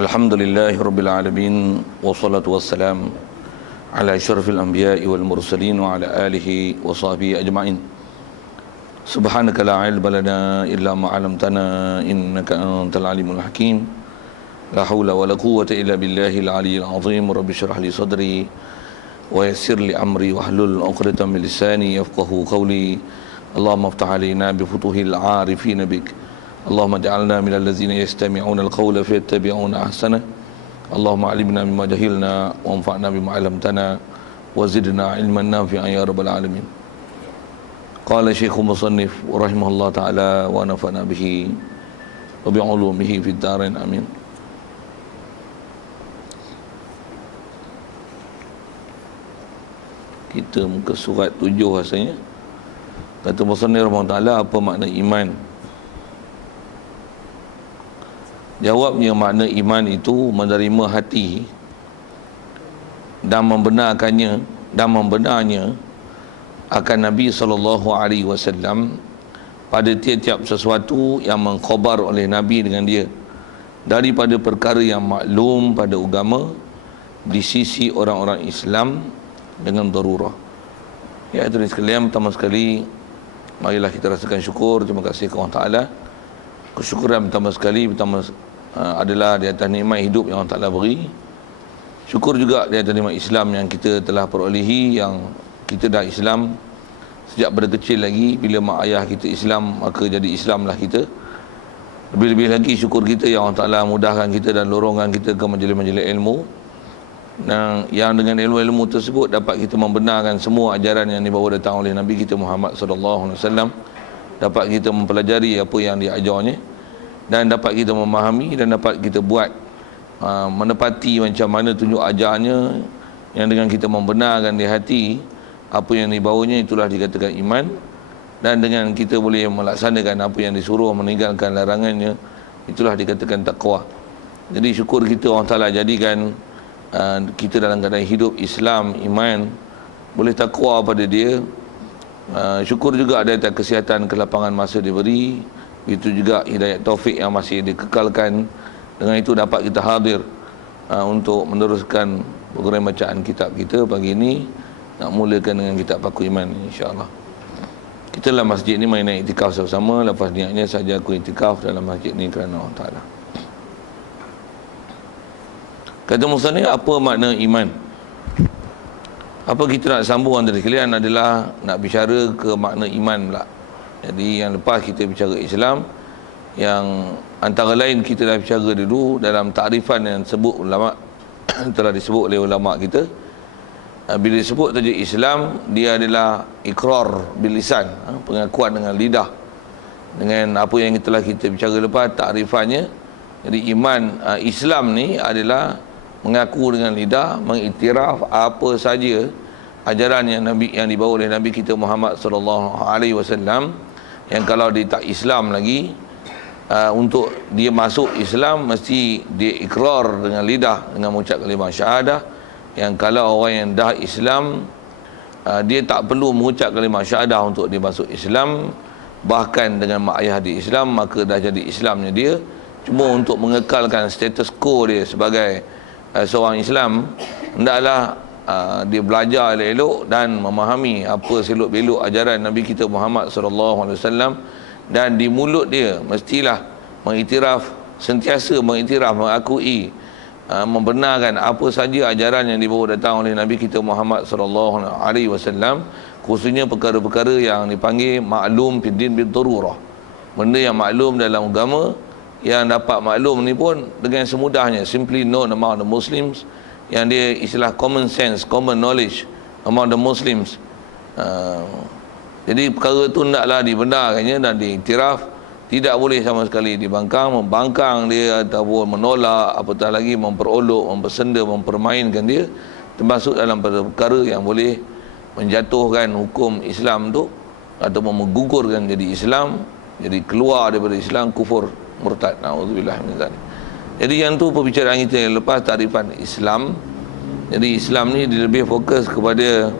Alhamdulillahi Rabbil Alamin. Wassalatu wassalam ala asyrafil anbiya'i wal mursalin wa ala alihi wa sahbihi ajma'in. Subhanaka la ilma lana illa ma 'allamtana innaka antal alimul hakim. La haula wa la quwwata illa billahil aliyyil azim. Rabbi shrah li sadri wa yassir li amri wahlul 'uqdatam min lisani yafqahu qawli. Allahumma iftah 'alaina bi futuhil 'arifin bik. Allahumma ja'alna minal ladzina yastami'una al-qawla fayattabi'una ahsana. Allahumma 'allimna mimma jahilna wa anfa'na bima 'allamtana wa zidna 'ilman nafi'an ya rabbal alamin. Qala Syekh Musannif rahimahullah ta'ala wa nafa'na bihi wa bi'ulumihi fid dharain amin. Kita muka surat 7 rasanya. Kata Musannif rahimahullah ta'ala, apa makna iman? Jawabnya, makna iman itu menerima hati dan membenarkannya dan membenarnya akan Nabi SAW pada tiap-tiap sesuatu yang mengkhabar oleh Nabi dengan dia daripada perkara yang maklum pada agama di sisi orang-orang Islam dengan darurah. Ya, itu sekalian, pertama sekali marilah kita rasakan syukur, terima kasih kepada Allah Ta'ala. Kesyukuran pertama sekali adalah di atas nikmat hidup yang Allah Ta'ala beri. Syukur juga di atas nikmat Islam yang kita telah perolehi, yang kita dah Islam sejak pada kecil lagi. Bila mak ayah kita Islam, maka jadi Islamlah kita. Lebih-lebih lagi syukur kita yang Allah Ta'ala mudahkan kita dan lorongkan kita ke majlis-majlis ilmu, dan yang dengan ilmu-ilmu tersebut dapat kita membenarkan semua ajaran yang dibawa datang oleh Nabi kita Muhammad SAW. Dapat kita mempelajari apa yang diajarnya, dan dapat kita memahami dan dapat kita buat menepati macam mana tunjuk ajarnya, yang dengan kita membenarkan di hati apa yang dibawanya, itulah dikatakan iman. Dan dengan kita boleh melaksanakan apa yang disuruh, meninggalkan larangannya, itulah dikatakan taqwa. Jadi syukur kita Allah Ta'ala jadikan kita dalam keadaan hidup Islam, iman, boleh taqwa pada dia. Syukur juga ada atas kesihatan, kelapangan masa diberi. Itu juga hidayat taufik yang masih dikekalkan. Dengan itu dapat kita hadir untuk meneruskan program bacaan kitab kita pagi ini. Nak mulakan dengan kitab Paku Iman, insya-Allah. Kita dalam masjid ni main iktikaf sama-sama. Lepas niatnya saja aku iktikaf dalam masjid ni kerana Allah Ta'ala. Kata musannif, apa makna iman? Apa kita nak sambung antara sekalian adalah nak bicara ke makna iman pula. Jadi yang lepas kita bicara Islam, yang antara lain kita dah bicara dulu dalam takrifan yang sebut ulama telah disebut oleh ulama kita. Bila disebut saja Islam, dia adalah ikrar bil lisan, pengakuan dengan lidah, dengan apa yang telah kita bicara lepas takrifannya. Jadi iman, Islam ni adalah mengaku dengan lidah, mengiktiraf apa saja ajaran yang dibawa oleh Nabi kita Muhammad SAW, yang kalau dia tak Islam lagi, untuk dia masuk Islam mesti dia ikrar dengan lidah dengan mengucap kalimah syahadah. Yang kalau orang yang dah Islam, dia tak perlu mengucap kalimah syahadah untuk dia masuk Islam. Bahkan dengan mak ayah di Islam, maka dah jadi Islamnya dia. Cuma untuk mengekalkan status quo dia sebagai seorang Islam, hendaklah dia belajar elok-elok dan memahami apa selok belok ajaran Nabi kita Muhammad SAW. Dan di mulut dia mestilah mengiktiraf, sentiasa mengiktiraf, mengakui, membenarkan apa saja ajaran yang dibawa datang oleh Nabi kita Muhammad SAW, khususnya perkara-perkara yang dipanggil maklum fiddin bil darurah, benda yang maklum dalam agama, yang dapat maklum ni pun dengan semudahnya, simply known among the Muslims, yang dia istilah common sense, common knowledge among the Muslims. Jadi perkara tu hendaklah dibenarkannya dan diiktiraf. Tidak boleh sama sekali dibangkang, membangkang dia ataupun menolak, apatah lagi memperolok, mempersenda, mempermainkan dia, termasuk dalam perkara yang boleh menjatuhkan hukum Islam tu ataupun menggugurkan jadi Islam, jadi keluar daripada Islam, kufur, murtad. Na'udzubillah min zalik. Jadi yang tu perbicaraan kita yang lepas, takrifan Islam. Jadi Islam ni dia lebih fokus kepada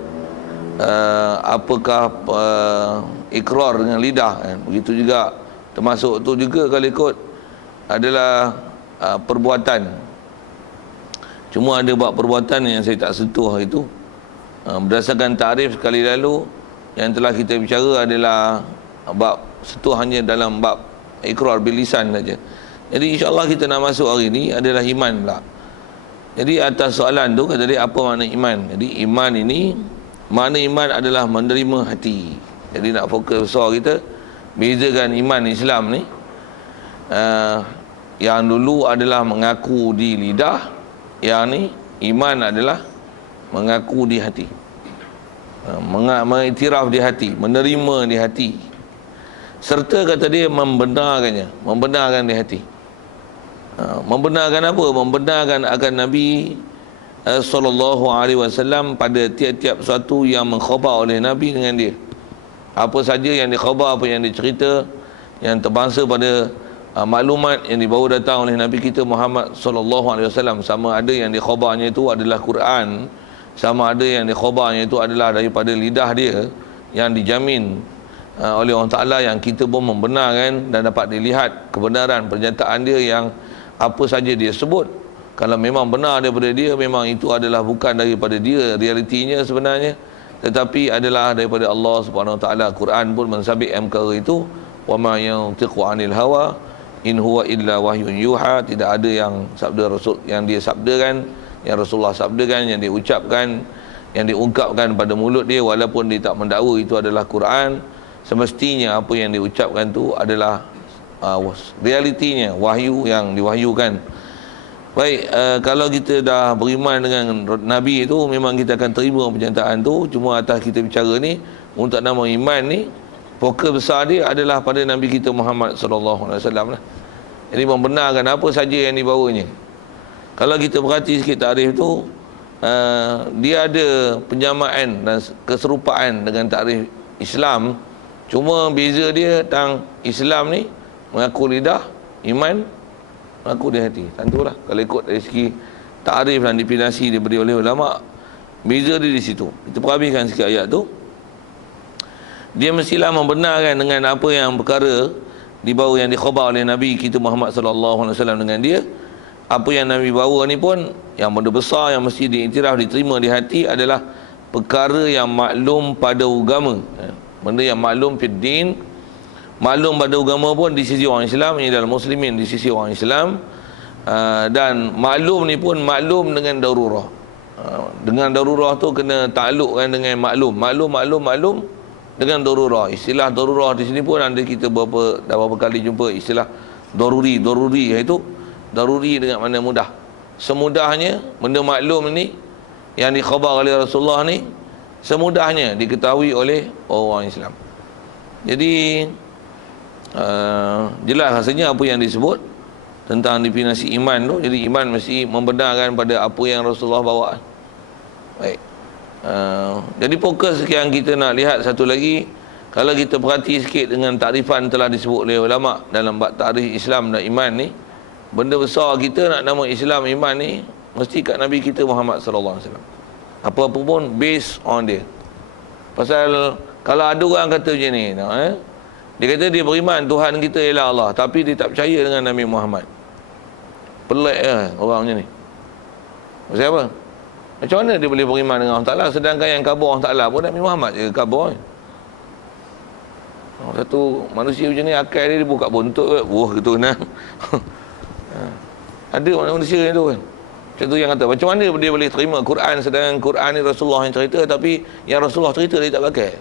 apakah ikrar dengan lidah, kan? Begitu juga termasuk tu juga kalau ikut adalah perbuatan Cuma ada bab perbuatan yang saya tak sentuh hari itu. Berdasarkan takrif sekali lalu yang telah kita bicara adalah bab sentuh hanya dalam bab ikrar bil lisan saja. Jadi insya-Allah kita nak masuk hari ini adalah iman pula. Jadi atas soalan tu kata dia apa makna iman. Jadi iman ini, makna iman adalah menerima hati. Jadi nak fokus besar kita bezakan iman Islam ni, yang dulu adalah mengaku di lidah, yang ni iman adalah mengaku di hati, mengiktiraf di hati, menerima di hati, serta kata dia membenarkan di hati. Membenarkan apa? Membenarkan akan Nabi SAW pada tiap-tiap sesuatu yang mengkhabar oleh Nabi dengan dia. Apa saja yang dikhabar, apa yang dicerita, yang terbangsa pada maklumat yang dibawa datang oleh Nabi kita Muhammad SAW, sama ada yang dikhabarnya itu adalah Quran, sama ada yang dikhabarnya itu adalah daripada lidah dia yang dijamin oleh Allah Ta'ala, yang kita pun membenarkan dan dapat dilihat kebenaran pernyataan dia, yang apa saja dia sebut, kalau memang benar daripada dia, memang itu adalah bukan daripada dia realitinya sebenarnya, tetapi adalah daripada Allah Subhanahu Wa Ta'ala. Quran pun mensabit perkara itu, wa ma yantiqu 'anil hawa in huwa illa wahyun yuha. Tidak ada yang sabda Rasul yang dia sabdakan, yang Rasulullah sabdakan, yang dia ucapkan, yang diungkapkan pada mulut dia, walaupun dia tak mendakwa itu adalah Quran. Semestinya apa yang diucapkan tu adalah realitinya, wahyu yang diwahyukan. Baik, kalau kita dah beriman dengan Nabi itu, memang kita akan terima pernyataan tu. Cuma atas kita bicara ni, untuk nama iman ni, fokus besar dia adalah pada Nabi kita Muhammad SAW lah. Jadi membenarkan apa saja yang dibawanya. Kalau kita perhati sikit takrif tu, dia ada penyamaan dan keserupaan dengan takrif Islam. Cuma beza dia tentang Islam ni mengaku lidah, iman mengaku di hati. Tentulah kalau ikut dari segi takrif dan definisi diberi oleh ulama, beza dia di situ. Kita perhatikan sikit ayat tu. Dia mestilah membenarkan dengan apa yang perkara dibawa, yang dikhabar oleh Nabi kita Muhammad SAW dengan dia. Apa yang Nabi bawa ni pun, yang benda besar yang mesti diiktiraf, diterima di hati adalah perkara yang maklum pada agama. Benda yang maklum fid din, maklum pada agama pun di sisi orang Islam, ini dalam muslimin di sisi orang Islam. Dan maklum ni pun maklum dengan darurah. Dengan darurah tu kena taklukkan dengan maklum. Maklum dengan darurah. Istilah darurah di sini pun ada kita berapa kali jumpa istilah daruri. Iaitu daruri dengan mana mudah. Semudahnya benda maklum ni yang dikhabar oleh Rasulullah ni, semudahnya diketahui oleh orang Islam. Jadi jelas rasanya apa yang disebut tentang definisi iman tu. Jadi iman mesti membenarkan pada apa yang Rasulullah bawa. Baik. Jadi fokus yang kita nak lihat satu lagi, kalau kita perhati sikit dengan takrifan telah disebut oleh ulama dalam bab takrif Islam dan iman ni, benda besar kita nak nama Islam iman ni mesti kat Nabi kita Muhammad SAW. Apa-apa pun based on dia. Pasal kalau ada orang kata macam ni, dia kata dia beriman Tuhan kita ialah Allah, tapi dia tak percaya dengan Nabi Muhammad. Pelik orang macam ni. Pasal apa? Macam mana dia boleh beriman dengan Allah Ta'ala, sedangkan yang khabar Allah Ta'ala pun Nabi Muhammad je khabar. Satu manusia macam ni, akal dia buka buntut gitu nah. Ada manusia yang tu kan. Macam tu yang kata, macam mana dia boleh terima Quran, sedangkan Quran ni Rasulullah yang cerita, tapi yang Rasulullah cerita dia tak pakai.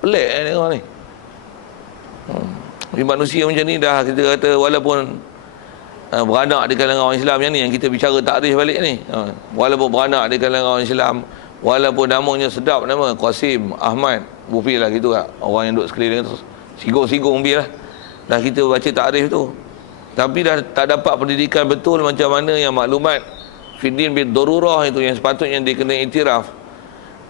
Pelik ni orang ni. Manusia macam ni dah kita kata, walaupun beranak di kalangan orang Islam yang ni, yang kita bicara takrif balik ni, walaupun beranak di kalangan orang Islam, walaupun namanya sedap, nama Qasim, Ahmad, Bufi lah gitu lah, orang yang duduk sekeliling tu sigung-sigung biar lah, dah kita baca takrif tu, tapi dah tak dapat pendidikan betul macam mana yang maklumat fiddin bid darurah itu yang sepatutnya dia kena iktiraf.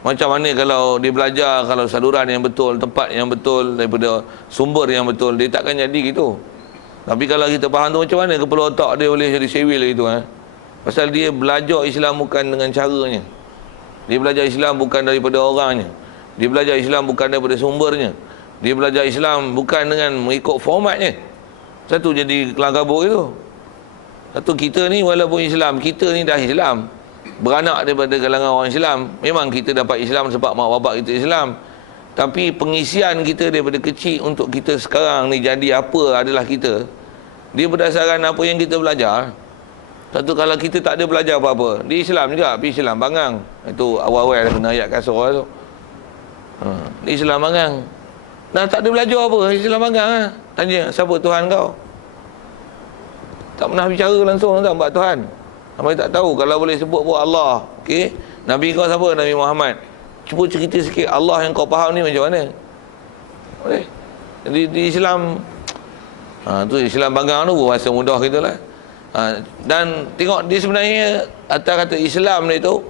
Macam mana kalau dia belajar, kalau saluran yang betul, tempat yang betul, daripada sumber yang betul, dia takkan jadi gitu. Tapi kalau kita faham tu, macam mana kepala otak dia boleh jadi sewil gitu. Pasal dia belajar Islam bukan dengan caranya. Dia belajar Islam bukan daripada orangnya. Dia belajar Islam bukan daripada sumbernya. Dia belajar Islam bukan dengan mengikut formatnya. Satu jadi kelang kabut itu. Satu kita ni walaupun Islam, kita ni dah Islam, beranak daripada kalangan orang Islam. Memang kita dapat Islam sebab mak bapak kita Islam. Tapi pengisian kita daripada kecil untuk kita sekarang ni jadi apa adalah kita. Dia berdasarkan apa yang kita belajar. Satu, kalau kita tak ada belajar apa-apa, di Islam juga, pergi Islam bangang. Itu awal-awal kena ayat kasar tu. Di Islam bangang. Dah tak ada belajar apa, Islam bangang lah. Tanya, siapa Tuhan kau? Tak pernah bicara langsung tentang Mbak Tuhan. Sampai tak tahu, kalau boleh sebut pun Allah. Okey, Nabi kau siapa? Nabi Muhammad. Cuba cerita sikit Allah yang kau faham ni macam mana? Boleh? Jadi di Islam, tu Islam bangang tu bahasa mudah kita lah. Dan tengok dia sebenarnya atas kata Islam ni tu,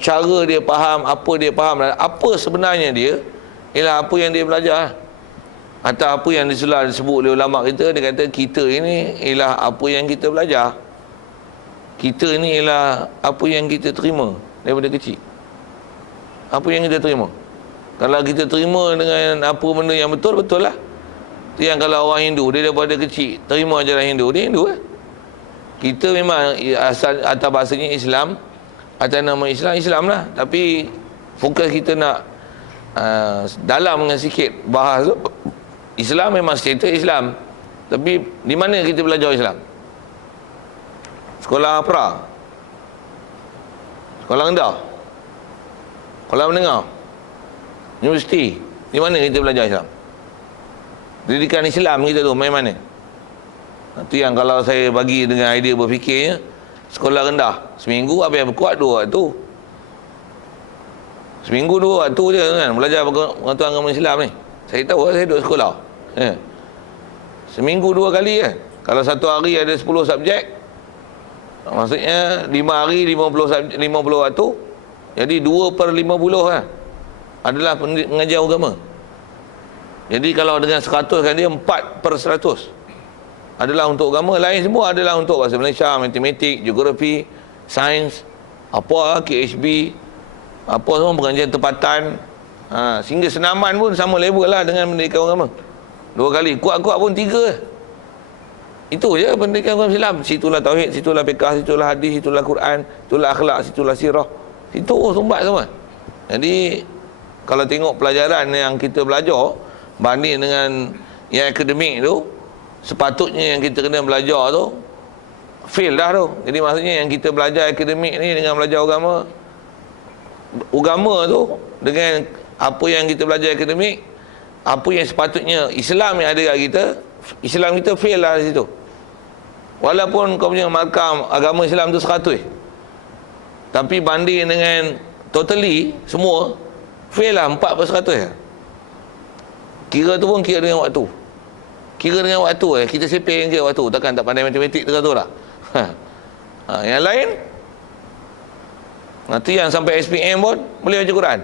cara dia faham, apa dia faham, apa sebenarnya dia ialah apa yang dia belajar. Atas apa yang disebut oleh ulama kita, dia kata kita ini ialah apa yang kita belajar. Kita ini ialah apa yang kita terima daripada kecil. Apa yang kita terima. Kalau kita terima dengan apa benda yang betul, betul lah. Itu yang kalau orang Hindu, dia daripada kecil terima ajaran Hindu, dia Hindu lah. Kita memang asal atas bahasanya Islam, atas nama Islam, Islam lah. Tapi fokus kita nak dalam dengan sikit bahas tu. Islam memang status Islam. Tapi di mana kita belajar Islam? Sekolah pra, sekolah rendah, sekolah menengah, universiti. Di mana kita belajar Islam? Pendidikan Islam kita tu main mana? Itu yang kalau saya bagi dengan idea berfikirnya, sekolah rendah seminggu apa yang kuat 2 waktu. Seminggu 2 waktu je kan belajar pengetahuan agama Islam ni. Saya tahu saya duduk sekolah. Seminggu 2 kali kan. Kalau satu hari ada 10 subjek, maksudnya 5 hari 50 subjek, 50 waktu. Jadi 2/50 lah adalah pengajar agama. Jadi kalau dengan 100 kan dia 4/100 adalah untuk agama. Lain semua adalah untuk bahasa Malaysia, matematik, geografi, sains, apa KHB, apa semua pengajian tempatan. Sehingga senaman pun sama level lah dengan pendidikan agama. 2 kali, kuat-kuat pun 3. Itu je pendidikan agama Islam. Situlah tauhid, situlah fiqh, situlah hadis, situlah Quran, situlah akhlak, situlah sirah. Itu sumbat semua. Jadi kalau tengok pelajaran yang kita belajar banding dengan yang akademik tu, sepatutnya yang kita kena belajar tu fail dah tu. Jadi maksudnya yang kita belajar akademik ni dengan belajar agama tu dengan apa yang kita belajar akademik, apa yang sepatutnya Islam yang ada kat kita, Islam kita fail lah di situ. Walaupun kau punya markah agama Islam tu 100, tapi banding dengan totally semua fail lah 4/100. Kira tu pun kira dengan waktu. Kira dengan waktu kita sepeng je waktu. Takkan tak pandai matematik tu lah. Yang lain nanti yang sampai SPM pun boleh baca Quran.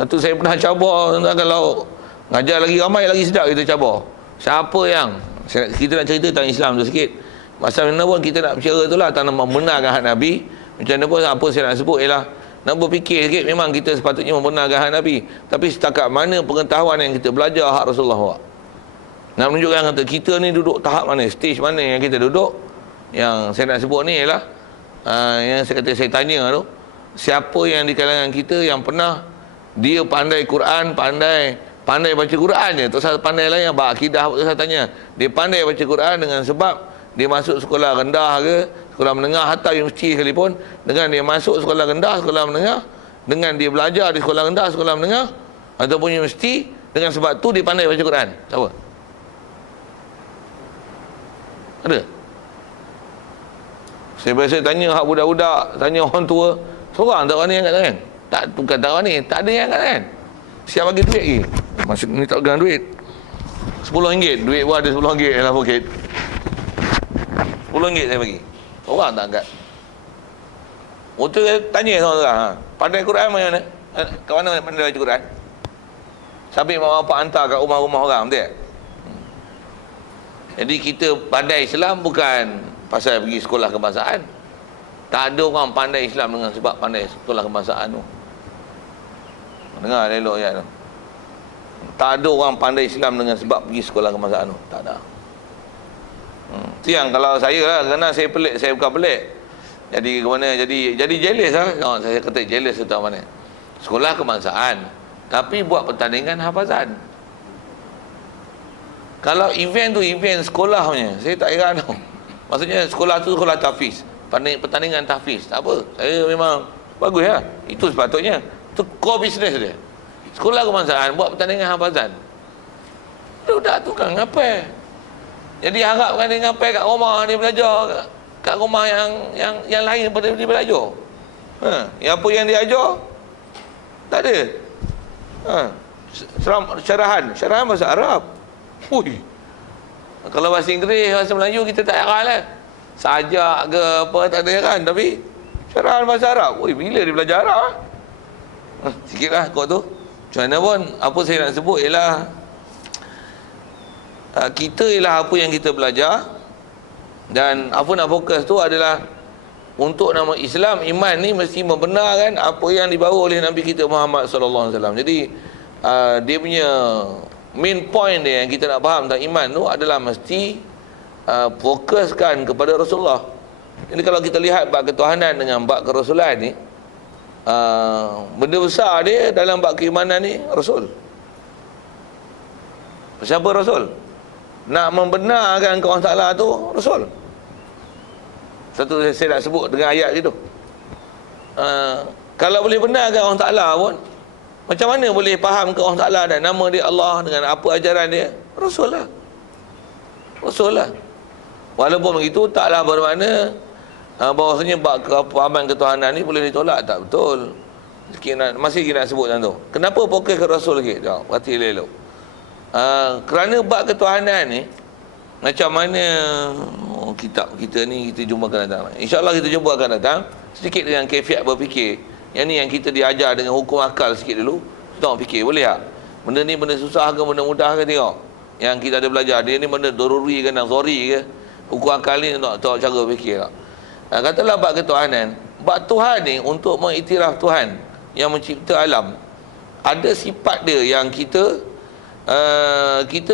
Satu saya pernah cabar, kalau ngajar lagi ramai lagi sedap kita cabar. Siapa yang kita nak cerita tentang Islam tu sikit. Pasal mana pun kita nak bicara tu lah, tak nak membenarkan hak Nabi. Macam mana pun apa saya nak sebut ialah nak berfikir sikit. Memang kita sepatutnya membenarkan hak Nabi, tapi setakat mana pengetahuan yang kita belajar hak Rasulullah buat. Nak menunjukkan kata kita ni duduk tahap mana, stage mana yang kita duduk. Yang saya nak sebut ni ialah yang saya kata saya tanya tu, siapa yang di kalangan kita yang pernah dia pandai Quran, pandai baca Quran je, tak usah pandai lain yang berakidah. Tak usah tanya, dia pandai baca Quran dengan sebab dia masuk sekolah rendah ke sekolah menengah, hatta universiti sekalipun, dengan dia masuk sekolah rendah, sekolah menengah, dengan dia belajar di sekolah rendah, sekolah menengah ataupun universiti, dengan sebab tu dia pandai baca Quran. Siapa? Ada? Saya biasa tanya hak budak-budak, tanya orang tua, seorang tak ni angkat tangan? Tak, bukan tak ni, tak ada yang angkat tangan. Siap bagi duit lagi? Masuk ni tak pegang duit. RM10, duit pun ada RM10 dalam poket. RM10 saya bagi. Orang tak angkat. Waktu saya tanya seorang-seorang, pandai Quran mana? Kat mana pandai baca Quran? Sampai mak bapak hantar kat rumah-rumah orang, betul tak? Jadi kita pandai Islam bukan pasal pergi sekolah kebangsaan. Tak ada orang pandai Islam dengan sebab pandai sekolah kebangsaan tu. Dengar elok ayat tu. Tak ada orang pandai Islam dengan sebab pergi sekolah kebangsaan tu. Tak ada. Itu yang kalau saya lah, kerana saya pelik, saya bukan pelik. Jadi ke mana? Jadi jealous lah. Oh, saya kata jealous tu mana? Sekolah kebangsaan, tapi buat pertandingan hafazan. Kalau event tu event sekolah punya, saya tak heran tau. Maksudnya sekolah tu sekolah tahfiz, pertandingan tahfiz, tak apa. Saya memang bagus lah. Itu sepatutnya. Itu core business dia. Sekolah kebangsaan buat pertandingan hafazan. Budak tu kan ngapel. Jadi harapkan dia ngapel kat rumah dia belajar, kat rumah yang lain daripada dia belajar. Yang apa yang dia ajar tak ada. Syarahan bahasa Arab. Ui. Kalau bahasa Inggeris, bahasa Melayu kita tak heran lah. Sajak ke apa tak ada heran, tapi syarahan bahasa Arab. Ui, bila dia belajar Arab lah? Sikitlah kau tu. Macam mana pun, apa saya nak sebut ialah kita ialah apa yang kita belajar, dan apa nak fokus tu adalah untuk nama Islam, iman ni mesti membenarkan apa yang dibawa oleh Nabi kita Muhammad sallallahu alaihi wasallam. Jadi dia punya main point dia yang kita nak faham tentang iman tu adalah mesti fokuskan kepada Rasulullah. Jadi kalau kita lihat bab ketuhanan dengan bab kerasulan ni, benda besar dia dalam bab keimanan ni Rasul. Siapa Rasul? Nak membenarkan ke Allah Ta'ala tu Rasul. Satu saya nak sebut dengan ayat gitu. Kalau boleh benarkan Allah Ta'ala pun, macam mana boleh faham ke Allah Ta'ala dan nama dia Allah dengan apa ajaran dia? Rasul lah. Rasul lah. Walaupun begitu taklah bermakna bahawasanya bab kepahaman ketuhanan ni boleh ditolak. Tak betul. Masih kita nak sebut macam tu. Kenapa fokus ke Rasul lagi? Jom, perhati elok. Kerana bab ketuhanan ni, macam mana kitab kita ni kita jumpa akan datang. InsyaAllah kita jumpa akan datang sedikit dengan kefiat berfikir. Yang ni yang kita diajar dengan hukum akal sikit dulu. Tengok fikir, boleh tak? Benda ni benda susah ke, benda mudah ke, tengok. Yang kita ada belajar, dia ni benda doruri ke, nazari ke. Hukum akal ni tengok cara fikir tak? Katalah bab ketuhanan. Bab Tuhan ni untuk mengiktiraf Tuhan yang mencipta alam, ada sifat dia yang kita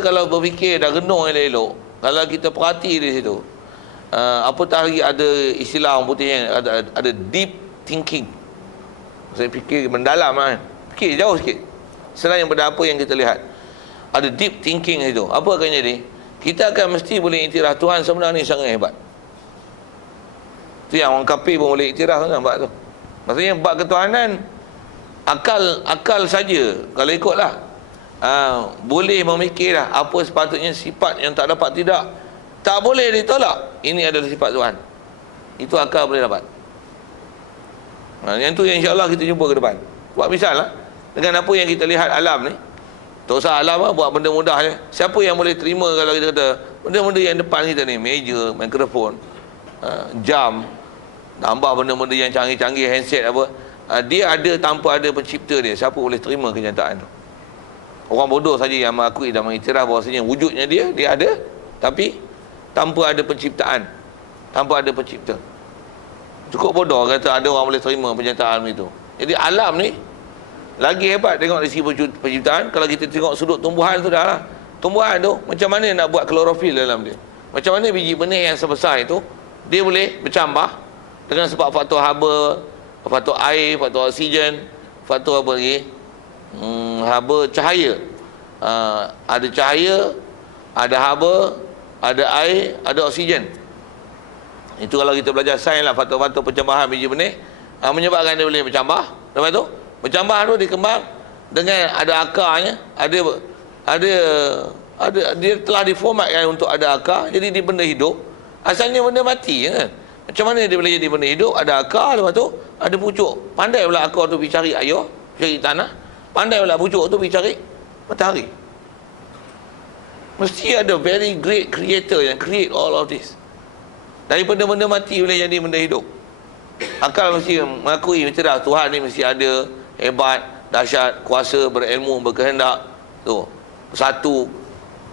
kalau berfikir dah renung elok-elok, kalau kita perhati di situ, apatah lagi ada istilah orang putih yang ada deep thinking. Saya fikir mendalam kan, fikir jauh sikit selain daripada apa yang kita lihat. Ada deep thinking itu. Apa akan jadi? Kita akan mesti boleh iktiraf Tuhan sebenarnya ni sangat hebat. Tu yang orang kafir pun boleh iktiraf kan bab tu. Maksudnya bab ketuhanan, akal saja kalau ikutlah, boleh memikirlah apa sepatutnya sifat yang tak dapat tak boleh ditolak. Ini adalah sifat Tuhan. Itu akal boleh dapat. Yang tu yang insya-Allah kita jumpa ke depan. Buat misal lah, dengan apa yang kita lihat alam ni. Tak usah alam lah, buat benda mudah je. Siapa yang boleh terima kalau kita kata benda-benda yang depan kita ni, meja, mikrofon, jam, tambah benda-benda yang canggih-canggih, handset apa, dia ada tanpa ada pencipta dia. Siapa boleh terima kenyataan tu? Orang bodoh saja yang mengakui dan mengiktiraf bahawasanya wujudnya dia ada, tapi tanpa ada penciptaan, tanpa ada pencipta. Cukup bodoh kata ada orang boleh terima pernyataan itu. Jadi alam ni lagi hebat tengok dari segi penciptaan. Kalau kita tengok sudut tumbuhan tu dah lah. Tumbuhan tu macam mana nak buat klorofil dalam dia, macam mana biji benih yang sebesar itu dia boleh bercambah dengan sebab faktor haba, faktor air, faktor oksigen, faktor apa lagi, haba, cahaya. Ada cahaya, ada haba, ada air, ada oksigen. Itu kalau kita belajar sains lah, faktor-faktor pencambahan biji benih menyebabkan dia boleh bercambah. Lepas tu bercambah tu dikembang dengan ada akarnya, ada dia telah diformatkan untuk ada akar. Jadi dia benda hidup. Asalnya benda mati kan. Macam mana dia boleh jadi benda hidup? Ada akar, lepas tu ada pucuk. Pandai pula akar tu pergi cari air, cari tanah. Pandai pula pucuk tu pergi cari matahari. Mesti ada very great creator yang create all of this. Daripada benda mati boleh jadi benda hidup. Akal mesti mengakui itulah Tuhan ni mesti ada, hebat, dahsyat, kuasa, berilmu, berkehendak. Tu satu.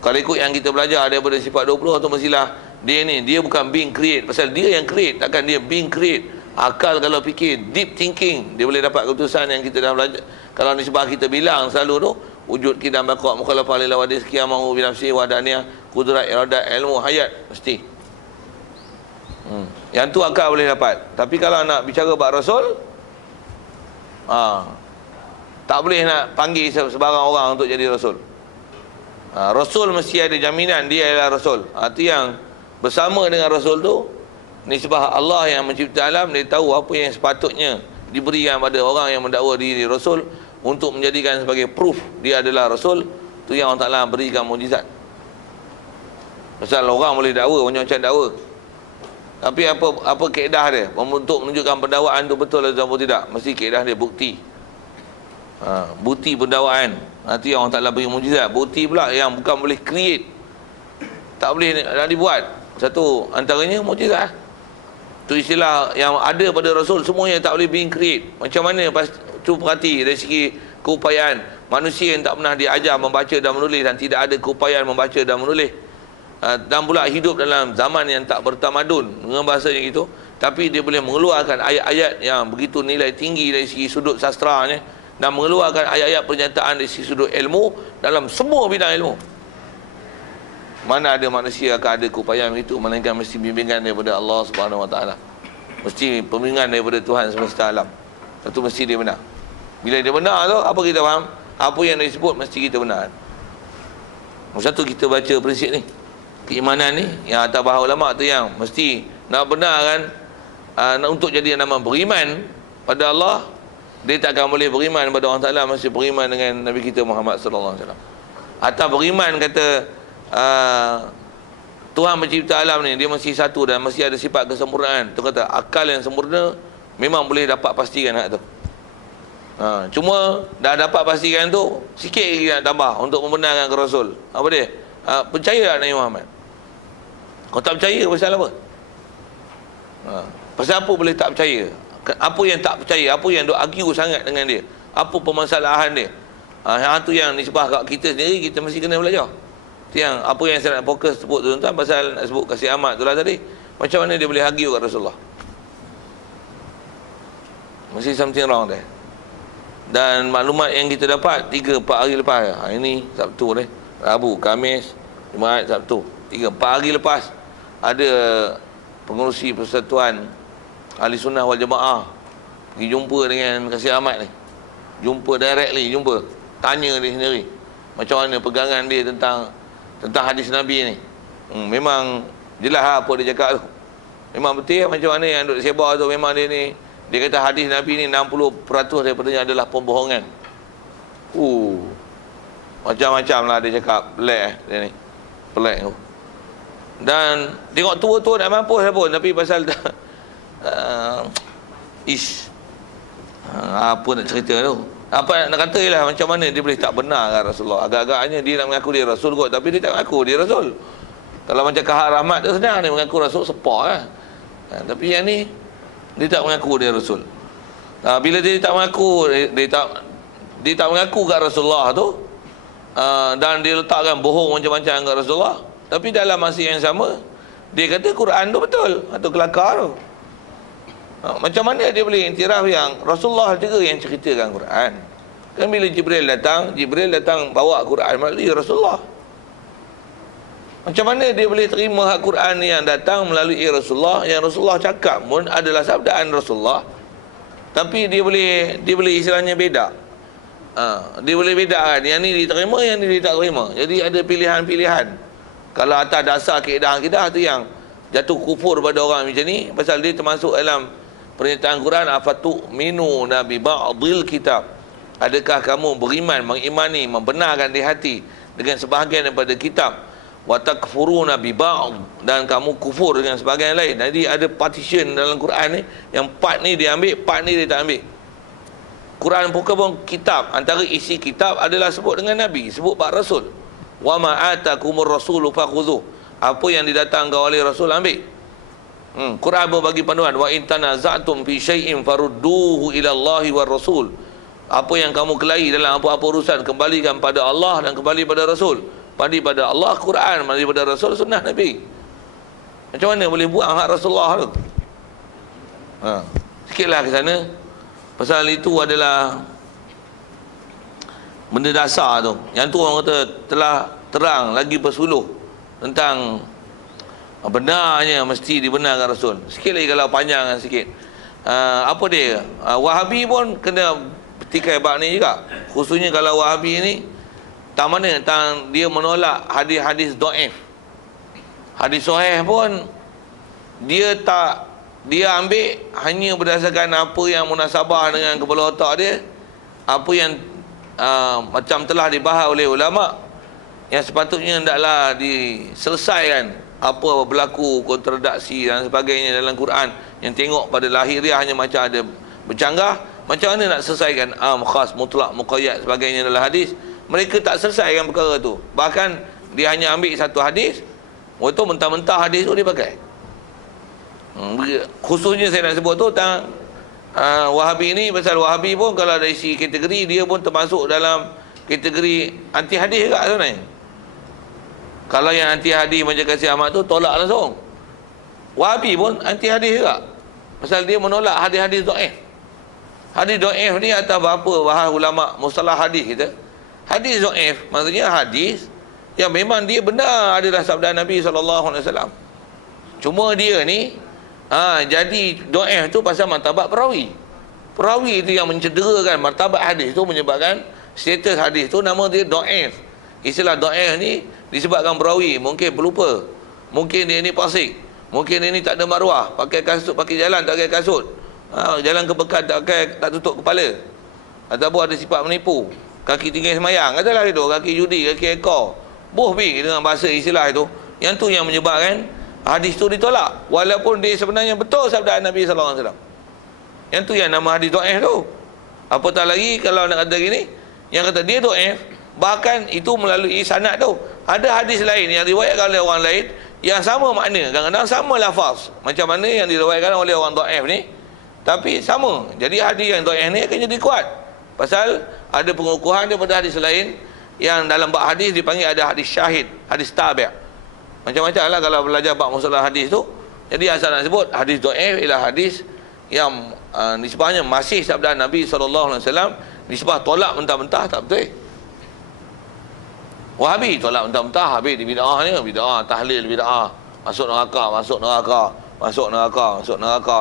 Kalau ikut yang kita belajar daripada sifat 20 tu, mestilah dia bukan being create. Pasal dia yang create, takkan dia being create. Akal kalau fikir, deep thinking, dia boleh dapat keputusan yang kita dah belajar. Kalau nisbah kita bilang selalu tu, wujud kidam baqaq mukhalafah lil wadis qiyamahu bi nafsi wa daniyah qudrat iradat ilmu hayat, mesti Yang tu akal boleh dapat. Tapi kalau nak bicara bab Rasul, tak boleh nak panggil sebarang orang untuk jadi Rasul. Rasul mesti ada jaminan dia adalah Rasul. Itu yang bersama dengan Rasul tu, nisbah Allah yang mencipta alam, dia tahu apa yang sepatutnya diberikan pada orang yang mendakwa diri Rasul untuk menjadikan sebagai proof dia adalah Rasul. Tu yang Allah Ta'ala berikan mujizat. Pasal orang boleh dakwa macam-macam dakwa, tapi apa kaedah dia untuk menunjukkan pendakwaan tu betul atau tidak? Mesti kaedah dia bukti. Bukti pendakwaan. Nanti yang Allah Ta'ala beri mujizat. Bukti pula yang bukan boleh create, tak boleh nak dibuat. Satu antaranya mujizat. Tu istilah yang ada pada Rasul, semuanya tak boleh being create. Macam mana tu perhati dari segi keupayaan. Manusia yang tak pernah diajar membaca dan menulis dan tidak ada keupayaan membaca dan menulis, dan pula hidup dalam zaman yang tak bertamadun dengan bahasanya gitu, tapi dia boleh mengeluarkan ayat-ayat yang begitu nilai tinggi dari segi sudut sastranya, dan mengeluarkan ayat-ayat pernyataan dari segi sudut ilmu dalam semua bidang ilmu. Mana ada manusia akan ada keupayaan itu, melainkan mesti bimbingan daripada Allah Subhanahu Wa Taala, mesti pembimbingan daripada Tuhan semesta alam. Itu mesti dia benar. Bila dia benar tu, apa kita faham? Apa yang dia sebut mesti kita benar. Satu kita baca prinsip ni, keimanan ni yang atas bahasa ulama tu yang mesti nak benar kan. Untuk jadi nama beriman pada Allah, dia tak akan boleh beriman pada Allah Ta'ala mesti beriman dengan Nabi kita Muhammad sallallahu alaihi wasallam. Atau beriman kata Tuhan mencipta alam ni, dia mesti satu dan mesti ada sifat kesempurnaan. Tu kata akal yang sempurna memang boleh dapat pastikan hak tu. Cuma dah dapat pastikan tu, sikit lagi nak tambah untuk membenarkan ke Rasul. Apa dia? Percaya tak Nabi Muhammad? Kau tak percaya pasal apa? Pasal apa boleh tak percaya? Apa yang tak percaya? Apa yang duk argue sangat dengan dia? Apa permasalahan dia? Yang tu yang nisbah kat kita sendiri, kita mesti kena belajar. Itu yang apa yang saya nak fokus sebut tu tuan, pasal nak sebut kasih amat tu lah tadi. Macam mana dia boleh argue kat Rasulullah? Mesti something wrong there. Dan maklumat yang kita dapat 3-4 hari lepas, hari ni Sabtu ni, Rabu, Khamis, Jumaat, Sabtu, 3-4 hari lepas, ada pengurusi Persatuan Ahli Sunnah Wal Jamaah pergi jumpa dengan Kasih Ahmad ni, jumpa directly, jumpa, tanya dia sendiri macam mana pegangan dia tentang hadis Nabi ni. Memang jelas apa dia cakap tu, memang betul macam mana yang duk sebar tu. Memang dia ni, dia kata hadis Nabi ni 60% daripadanya adalah pembohongan. Macam-macam lah dia cakap. Pelik dia ni, pelik tu. Dan tengok tua-tua nak mampus pun, tapi pasal apa nak cerita tu, apa nak kata ialah macam mana dia boleh tak benar kan Rasulullah. Agak-agaknya dia nak mengaku dia Rasul kot, tapi dia tak mengaku dia Rasul. Kalau macam Kahar Rahmat tu senang, dia mengaku Rasul, sepak kan. Tapi yang ni dia tak mengaku dia Rasul. Bila dia tak mengaku, dia tak mengaku kat Rasulullah tu, dan dia letakkan bohong macam-macam kat Rasulullah, tapi dalam masa yang sama dia kata Quran tu betul atau kelakar tu. Macam mana dia boleh iktiraf yang Rasulullah juga yang ceritakan Quran? Kan bila Jibril datang bawa Quran melalui Rasulullah. Macam mana dia boleh terima hak Quran yang datang melalui Rasulullah, yang Rasulullah cakap pun adalah sabdaan Rasulullah, tapi dia boleh istilahnya beda. Dia boleh bedakan, yang ni diterima, yang ni dia tak terima. Jadi ada pilihan-pilihan. Kalau atas dasar kaedah kita tu yang jatuh kufur pada orang macam ni, pasal dia termasuk dalam pernyataan Quran, afatu'minu nabi ba'dil kitab, adakah kamu beriman, mengimani, membenarkan di hati dengan sebahagian daripada kitab, wa takfuruna bi ba'd, dan kamu kufur dengan sebahagian lain. Jadi ada partition dalam Quran ni, yang part ni dia ambil, part ni dia tak ambil. Quran pun kitab, antara isi kitab adalah sebut dengan Nabi, sebut bab Rasul. Wa ma atakumur rasulu fakhudhu, apa yang didatangkan oleh Rasul ambil. Quran berbagi panduan, wa in tanaza'tum fi syai'in farudduhu ila Allahi war Rasul, apa yang kamu kelahi dalam apa-apa urusan, kembalikan pada Allah dan kembali pada Rasul. Padi pada Allah Quran, padi pada Rasul sunnah Nabi. Macam mana boleh buang hak Rasulullah tu? Sikitlah ke sana. Pasal itu adalah benda dasar tu. Yang tu orang kata telah terang lagi bersuluh tentang benarnya mesti dibenarkan Rasul. Sikit lagi kalau panjang sikit. Apa dia? Wahabi pun kena petikai bab ni juga. Khususnya kalau Wahabi ni tang mana? Tang dia menolak hadis-hadis dhaif. Hadis sahih pun dia ambil hanya berdasarkan apa yang munasabah dengan kepala otak dia, apa yang macam telah dibahas oleh ulama, yang sepatutnya hendaklah diselesaikan. Apa berlaku kontradaksi dan sebagainya dalam Quran, yang tengok pada lahiriah hanya macam ada bercanggah. Macam mana nak selesaikan am, khas, mutlak, muqayyad sebagainya dalam hadis? Mereka tak selesaikan perkara tu. Bahkan dia hanya ambil satu hadis, waktu mentah-mentah hadis tu dia pakai. Khususnya saya nak sebut tu tentang Wahabi ni. Pasal Wahabi pun kalau dari segi kategori, dia pun termasuk dalam kategori anti hadis juga sebenarnya. Kalau yang anti hadis macam Kasih Ahmad tu tolak langsung. Wahabi pun anti hadis juga, pasal dia menolak hadis-hadis dhaif. Hadis dhaif ni atas apa bahas ulama mustalah hadis kita. Hadis dhaif maksudnya hadis yang memang dia benar adalah sabda Nabi SAW. Cuma dia ni jadi dhaif tu pasal martabat perawi. Perawi itu yang mencederakan martabat hadis tu, menyebabkan status hadis tu nama dia dhaif. Istilah dhaif ni disebabkan perawi mungkin pelupa, mungkin dia ni fasik, mungkin dia ni tak ada maruah, pakai kasut, pakai jalan tak pakai kasut, jalan ke pekan tak tutup kepala, ataupun ada sifat menipu, kaki tinggi semayang, katalah itu, kaki judi, kaki ekor, bohbi dengan bahasa istilah itu. Yang tu yang menyebabkan hadis tu ditolak, walaupun dia sebenarnya betul sabda Nabi SAW. Yang tu yang nama hadis dhaif tu. Apatah lagi kalau nak kata gini, yang kata dia dhaif, bahkan itu melalui sanad tu. Ada hadis lain yang diriwayatkan oleh orang lain yang sama makna, kadang-kadang sama lafaz, macam mana yang diriwayatkan oleh orang dhaif ni, tapi sama. Jadi hadis yang dhaif ni akan jadi kuat, pasal ada pengukuhan daripada hadis lain yang dalam bab hadis dipanggil ada hadis syahid, hadis tabi'. Macam-macam lah kalau belajar bab masalah hadis tu. Jadi asal nak sebut hadis dhaif ialah hadis yang nisbahnya masih sabda Nabi SAW, nisbah tolak mentah-mentah tak betul. Wahabi tolak mentah-mentah, habis di bid'ah ni, bid'ah, tahlil bid'ah, masuk neraka, masuk neraka, masuk neraka, masuk neraka.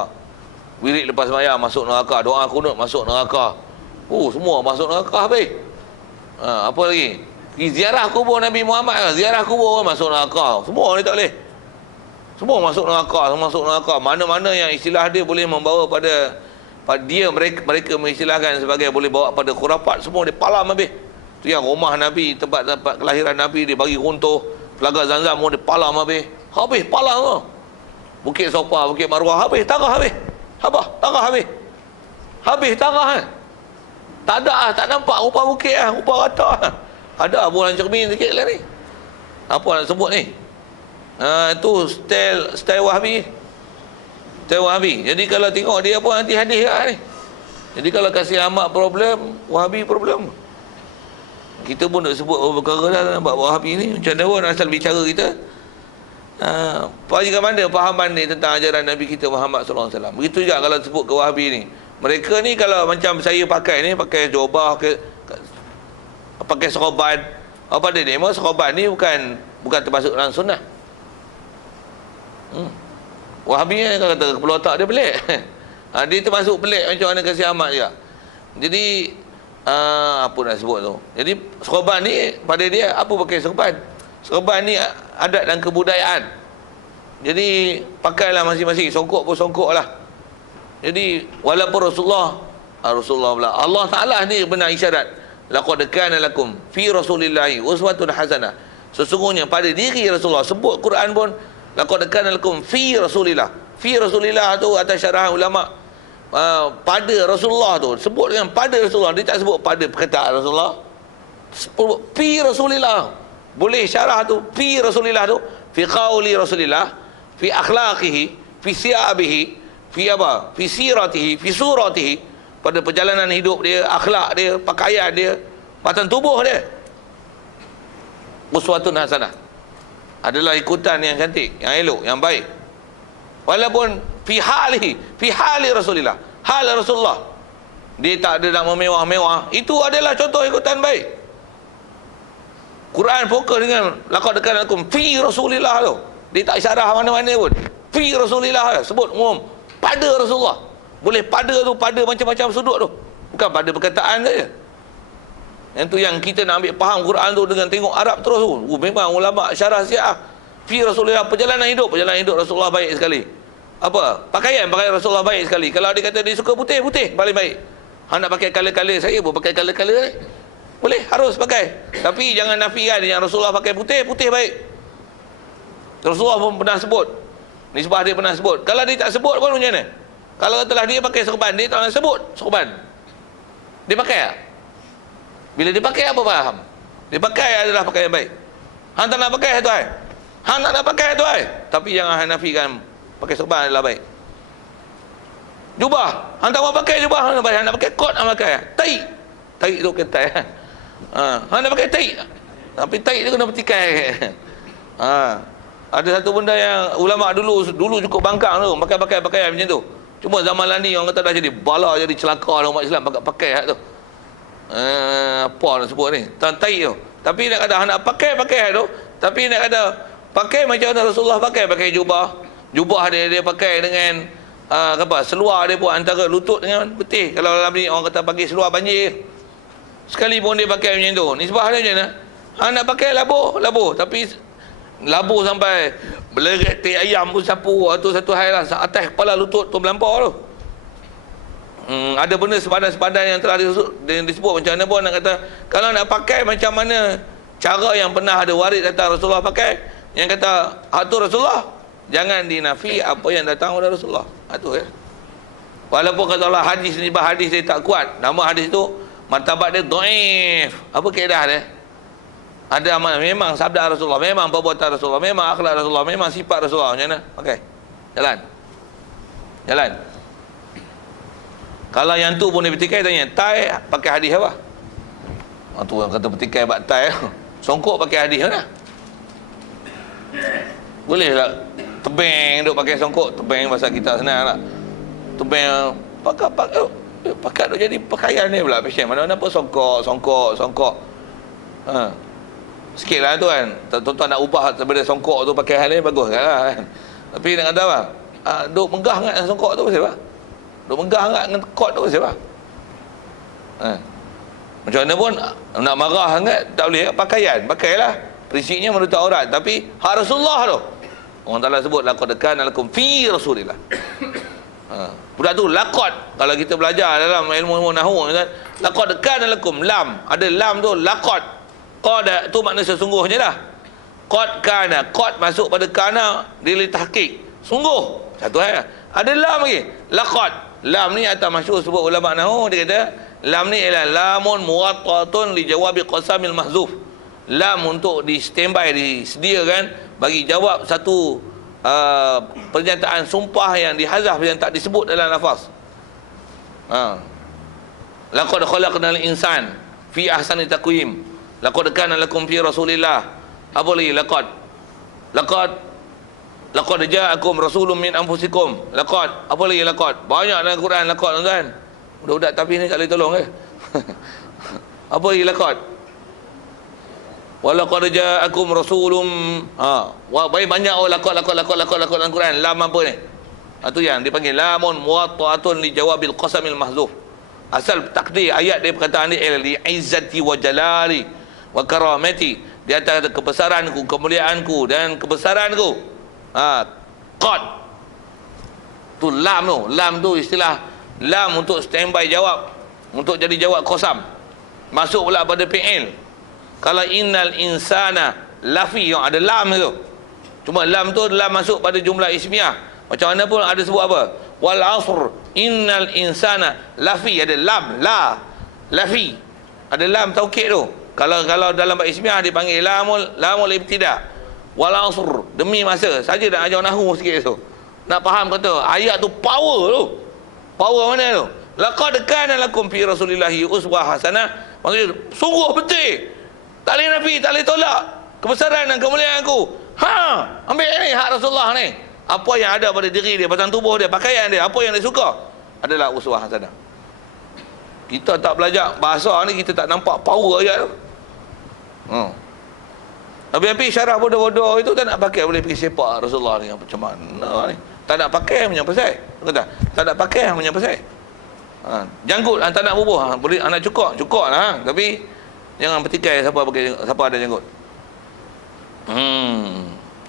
Wirid lepas sembahyang masuk neraka, doa kunut masuk neraka. Semua masuk neraka habis. Apa lagi? Pergi ziarah kubur Nabi Muhammad, ziarah kubur masuk neraka. Semua ni tak boleh. Semua masuk neraka, semua masuk neraka. Mana-mana yang istilah dia boleh membawa pada dia, mereka mengistilahkan sebagai boleh bawa pada khurafat, semua dia palam habis. Tu yang rumah Nabi, tempat kelahiran Nabi dia bagi runtuh, Telaga Zamzam pun dia palam habis. Habis palam tu. Bukit Sofa, Bukit Marwah habis, tarah habis. Tarah habis. Habis tarah kan. Tak ada tak nampak rupa bukit rupa rata. Ada bulan cermin sikit lah ni. Apa nak sebut ni? Itu style Wahabi. Style Wahabi. Jadi kalau tengok dia pun anti hadis lah ni. Jadi kalau Kasih Ahmad problem, Wahabi problem. Kita pun nak sebut perkara dalam bab Wahabi ni. Macam mana pun asal bicara kita, Jika mana fahaman ni tentang ajaran Nabi kita Muhammad SAW. Begitu juga kalau sebut ke Wahabi ni. Mereka ni kalau macam saya pakai ni, pakai jubah, pakai seroban, apa dia ni? Memang seroban ni bukan termasuk dalam sunnah. Wahabi ni kalau kata kepala otak dia pelik. Dia termasuk pelik macam mana Kasih Ahmad juga. Jadi apa nak sebut tu. Jadi serban ni pada dia apa pakai serban? Serban ni adat dan kebudayaan. Jadi pakailah masing-masing, songkok pun songkok lah. Jadi walaupun Rasulullah pula, Allah Ta'ala ni benar isyarat, laqad kana lakum fi rasulillahi uswatun hasanah. Sesungguhnya pada diri Rasulullah, sebut Quran pun laqad kana lakum fi rasulillah. Fi rasulillah tu atas syarahan ulama, pada Rasulullah tu sebut dengan pada Rasulullah, dia tak sebut pada perkataan Rasulullah, sebut fi Rasulillah. Boleh syarah tu fi Rasulillah tu, fi qauli Rasulillah, fi akhlaqihi, fi siabihi, fi apa, fi siratihi, fi suratihi, pada perjalanan hidup dia, akhlak dia, pakaian dia, batang tubuh dia. Uswatun hasanah adalah ikutan yang cantik, yang elok, yang baik. Walaupun fi hali Rasulillah, hal Rasulullah, dia tak ada nak memewah-mewah, itu adalah contoh ikutan baik. Quran fokus dengan laqad kana lakum fi Rasulillah tu. Dia tak isyarah mana-mana pun. Fi Rasulillah sebut umum. Pada Rasulullah. Boleh pada tu, pada macam-macam sudut tu. Bukan pada perkataan saja. Yang tu yang kita nak ambil faham Quran tu dengan tengok Arab terus tu. Memang ulama syarah Syiah. Fi Rasulillah, perjalanan hidup Rasulullah baik sekali. Apa? Pakaian Rasulullah baik sekali. Kalau dia kata dia suka putih paling baik. Hang nak pakai color-color, saya pun pakai color-color. Boleh, harus pakai. Tapi jangan nafikan yang Rasulullah pakai putih baik. Rasulullah pun pernah sebut. Nisbah dia pernah sebut. Kalau dia tak sebut pun macam mana? Kalau katalah dia pakai sorban, dia tak nak sebut sorban. Dia pakai tak? Bila dia pakai apa faham? Dia pakai adalah pakaian baik. Hang tak nak pakai tuan. Hang nak pakai tuan. Tapi jangan hang nafikan pakai sorban adalah baik. Jubah, hang tak mau pakai jubah, hang nak pakai kot, hang pakai. Tai tu ketai. Hang nak pakai tai. Tapi tai tu kena petikai. Ada satu benda yang ulama dulu cukup bangkang tu, pakai pakaian macam tu. Cuma zaman ni orang kata dah jadi bala, jadi celaka umat Islam pakai hak tu. Apa nak sebut ni? Tai tu. Tapi nak kata nak pakai tu, tapi nak kata pakai macam mana Rasulullah pakai jubah. Jubah dia pakai dengan seluar dia pun antara lutut dengan betih. Kalau dalam ni orang kata pakai seluar banjir. Sekali pun dia pakai macam tu. Nisbah dia macam mana? Nak pakai labuh, tapi labuh sampai beleret teh ayam pun sapu atau satu hal lah atas kepala lutut tu melampau tu. Ada benda sepadan-sepadan yang telah disebut macam mana pun nak kata kalau nak pakai macam mana cara yang pernah ada waris datang Rasulullah pakai, yang kata hatu Rasulullah, jangan dinafi apa yang datang dari Rasulullah. Itu ya. Walaupun kata Allah hadis ni hadis dia tak kuat, nama hadis tu martabat dia dhaif. Apa kaedah dia? Ada amal, memang sabda Rasulullah, memang perbuatan Rasulullah, memang akhlak Rasulullah, memang sifat Rasulullah. Macam mana? Okey. Jalan. Kalau yang tu pun dia petikai, tanya, tai pakai hadis apa? Tu yang kata petikai bak tai. Songkok pakai hadis mana? Boleh tak tebeng duk pakai songkok? Tebeng bahasa kita senang tak? Tebeng pakai duk jadi pakaian ni pula fashion. Mana-mana pun songkok. Sikit lah tu kan. Tuan-tuan nak ubah daripada songkok tu pakai hal ni bagus kan. Tapi nak kata apa? Duk megah sangat dengan songkok tu pasal apa? Duk megah sangat dengan kot tu pasal apa? Macam mana pun nak marah sangat tak boleh. Pakailah. Prinsipnya menutup aurat. Tapi hak Rasulullah tu, orang Ta'ala sebut laqad kana lakum fi Rasulillah. Budak tu laqad. Kalau kita belajar dalam ilmu nahwu kan, laqad kana lakum, lam. Ada lam tu laqad. Qad tu makna sesungguhnya dah. Qad kana, qad masuk pada kana dia li tahqiq. Sungguh. Satu hal. Ada lam lagi. Laqad. Lam ni atas masyhur sebut ulama nahwu, dia kata lam ni ialah lamun muwattatun li jawabi qasamil mahzuf. Lam untuk di standby, disediakan bagi jawab satu pernyataan sumpah yang dihazaf, yang tak disebut dalam lafaz. Laqad khalaqnal insan fi ahsani taqwim. Laqad kana lakum fi Rasulillah. Apa lagi? Laqad ja'akum rasulun min anfusikum. Laqad. Apa lagi laqad? Banyak dalam Quran laqad tuan-tuan. Budak-budak tapi ni tak boleh tolong ke? Apa lagi laqad? Walaqad ja'akum rasulun. Banyak laqad dalam Quran. Lam apa ni? Itu yang dipanggil lamun muwatta'atun li jawabil qasamil mahzuf. Asal takdir ayat dia perkataan dia li izzati wa jalali wa karamati, di atas kebesaranku, kemuliaanku dan kebesaranku. Qad tu lam tu istilah lam untuk standby jawab, untuk jadi jawab qasam. Masuk pula pada fi'il. Kalau innal insana lafi, yang ada lam tu. Cuma lam tu lam masuk pada jumlah ismiyah. Macam mana pun ada sebut apa? Wal asr innal insana lafi, ada lam, lafi. Ada lam taukid tu. Kalau dalam bab ismiyah dipanggil lamul ibtida. Wal asr, demi masa. Saja nak ajar nahwu sikit tu. Nak faham kata ayat tu power tu. Power mana tu? Laqad kana lakum fi Rasulillahi uswah hasanah. Maksudnya sungguh betul. Tak boleh nafi, tak boleh tolak kebesaran dan kemuliaan aku. Ambil ni hak Rasulullah ni. Apa yang ada pada diri dia, batang tubuh dia, pakaian dia, apa yang dia suka adalah uswah hasanah. Kita tak belajar bahasa ni, kita tak nampak power ayat tu. Habis-habis syarah bodoh-bodoh itu tak nak pakai, boleh pergi sepak Rasulullah ni. Macam mana ni? Tak nak pakai punya pasal. Kata, tak nak pakai punya pasal. Janggut tak nak bubuh. Boleh anak cukok lah. Tapi jangan petikai siapa ada janggut.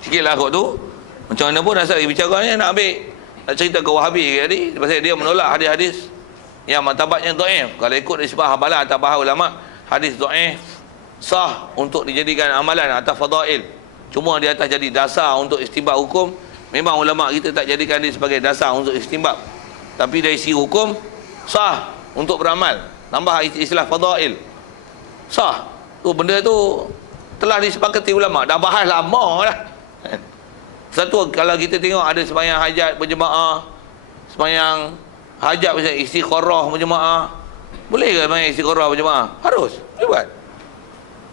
Sikitlah kot tu. Macam mana pun asal bicara ni nak nak cerita ke Wahabi tadi pasal dia menolak hadis-hadis yang martabatnya dhaif. Kalau ikut nisbah habalah atau bahar ulama, hadis dhaif sah untuk dijadikan amalan atas fadail. Cuma di atas jadi dasar untuk istinbat hukum, memang ulama kita tak jadikan dia sebagai dasar untuk istinbat. Tapi dari segi hukum sah untuk beramal. Tambah istilah fadail. Sah. Tu benda tu telah disepakati ulama, dah bahas lama dah. Satu, kalau kita tengok ada sembahyang hajat berjemaah, sembahyang hajat misalnya istikharah berjemaah, boleh ke sembahyang istikharah berjemaah? Harus, boleh buat.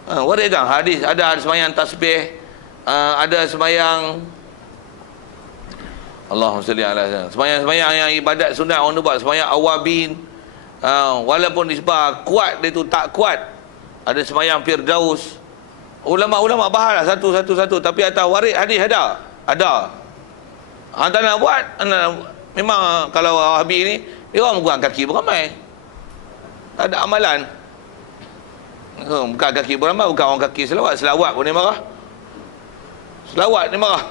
Waris dah hadis, ada sembahyang tasbih, ada sembahyang Allahumma salli ala sembahyang yang ibadat sunat orang tu buat, sembahyang awabin, walaupun disebab kuat dia tu tak kuat, ada sembahyang firdaus. Ulama-ulama bahas lah satu-satu, tapi atas waris hadis ada. Tak nak buat, memang kalau Wahabi ni dia orang bukan kaki beramai, tak ada amalan. Bukan kaki beramai, bukan orang kaki selawat pun dia marah. Selawat dia marah.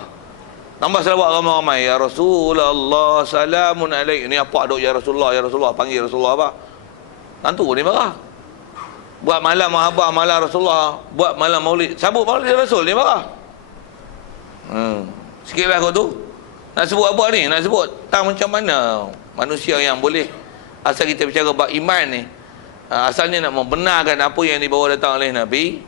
Tambah selawat ramai-ramai, ya Rasulullah salamun alaik. Ni apa duk ya Rasulullah panggil Rasulullah apa? Tentu dia marah. Buat malam mahabbah, malam Rasulullah, buat malam maulid, sabut maulid Rasul, dia marah. Sikitlah kau tu. Nak sebut apa ni? Nak sebut tak macam mana manusia yang boleh, asal kita bicara bab iman ni, asalnya nak membenarkan apa yang dibawa datang oleh Nabi.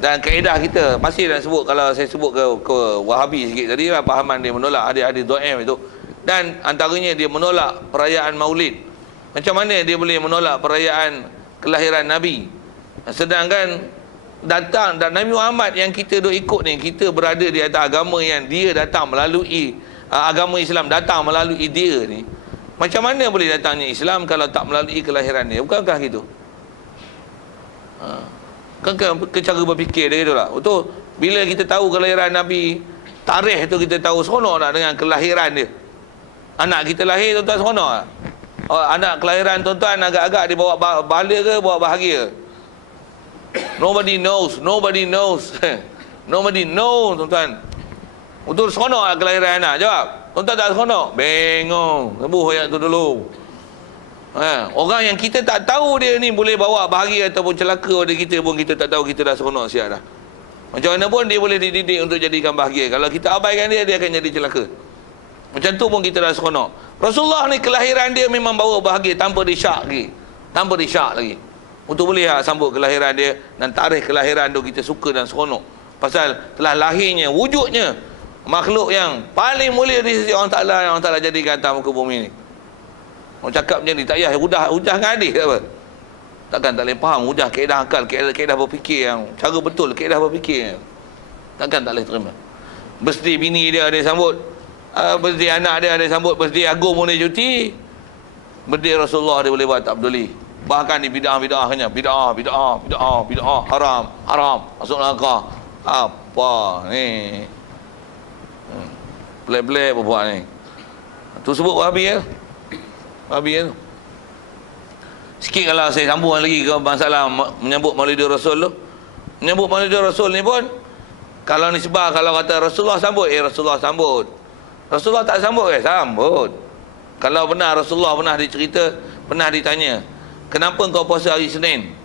Dan kaedah kita masih nak sebut, kalau saya sebut ke Wahabi sikit tadi lah, pahaman dia menolak hadis-hadis dhaif itu. Dan antaranya dia menolak perayaan maulid. Macam mana dia boleh menolak perayaan kelahiran Nabi, sedangkan datang dan Nabi Muhammad yang kita duk ikut ni, kita berada di atas agama yang dia datang melalui agama Islam datang melalui dia ni. Macam mana boleh datangnya Islam kalau tak melalui kelahiran dia? Bukankah gitu? Kan cara berfikir dia gitulah. Betul. Bila kita tahu kelahiran Nabi, tarikh tu kita tahu, seronok nak dengan kelahiran dia. Anak kita lahir tuan-tuan, seronok tak? Anak kelahiran tuan-tuan agak-agak dia bawa bala ke bawa bahagia? Nobody knows. Nobody knows, tuan-tuan. Betul seronok tak kelahiran anak? Jawab. Tuan-tuan tak seronok? Bengong. Sembuh ayat tu dulu. Orang yang kita tak tahu dia ni boleh bawa bahagia ataupun celaka pada kita pun kita tak tahu, kita dah seronok siap dah. Macam mana pun dia boleh dididik untuk jadikan bahagia. Kalau kita abaikan dia, dia akan jadi celaka. Macam tu pun kita dah seronok. Rasulullah ni kelahiran dia memang bawa bahagia tanpa disyak lagi. Untuk boleh sambut kelahiran dia, dan tarikh kelahiran tu kita suka dan seronok. Pasal telah lahirnya, wujudnya makhluk yang paling mulia di sisi Allah Ta'ala, yang Allah Ta'ala jadikan atas muka bumi ni. Orang cakap macam ni, tak payah hujah dengan hadis ke apa? Takkan tak boleh faham hujah kaedah akal, kaedah berfikir yang cara betul, kaedah berfikir. Takkan tak boleh terima. Birthday bini dia ada sambut, birthday anak dia ada sambut, birthday agung pun dia cuti. Birthday Rasulullah dia boleh buat, tak peduli. Bahkan di bid'ah-bid'ahnya, bid'ah, haram, masuk neraka. Apa ni? Pelik-pelik apa buat ni? Tu sebut Wahabi ya? Wahabi ya tu. Sikit kalau saya sambung lagi ke masalah menyambut Maulid Rasul tu. Menyambut Maulid Rasul ni pun, kalau nisbah, kalau kata Rasulullah sambut, Rasulullah sambut. Rasulullah tak sambut sambut. Kalau benar Rasulullah pernah dicerita, pernah ditanya, kenapa engkau puasa hari Senin?